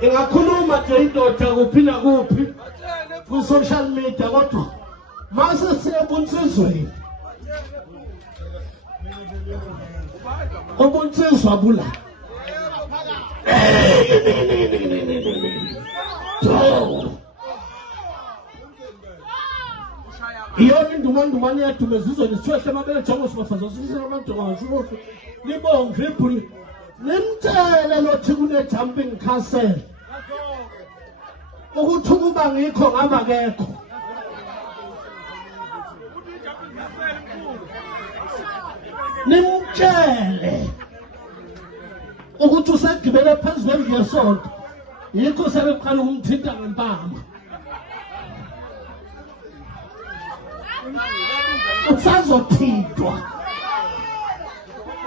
ingakhuluma nje indoda kuphi nakuphi ku social media kodwa mase siyabunsizweni ubunsizwa bula iyona indumandumane yadume zizweni sithuhle amabele jongo sibafaza sisizwe abantu ngasho libonge ibhuli nimtshele lothi kune jumping castle ukuthi ukuba ngikho ngaba kekho nimtshele ukuthi usagibele phezu kwendlu yesonto yikho sebeqala ukumthinta ngempama usazothintwa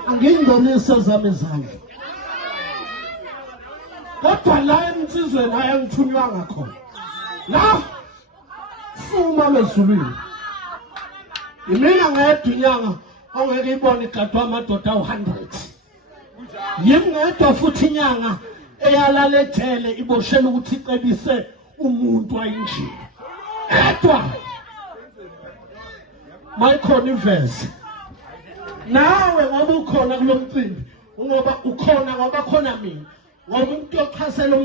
angingcolise zami izandla kodwa la emthizweni ayangithunywanga khona la fuma lezulwini imina ngedwa inyanga ongeke ibone igadwa amadoda awu-100 yimngedwa futhi inyanga eyalala ejele iboshela ukuthi icebise umuntu ayinjini edwa mayikhona ivezi nawe ngoba ukhona kulo mcimbi ngoba ukhona ngoba khona mina ngoba umuntu oxhasela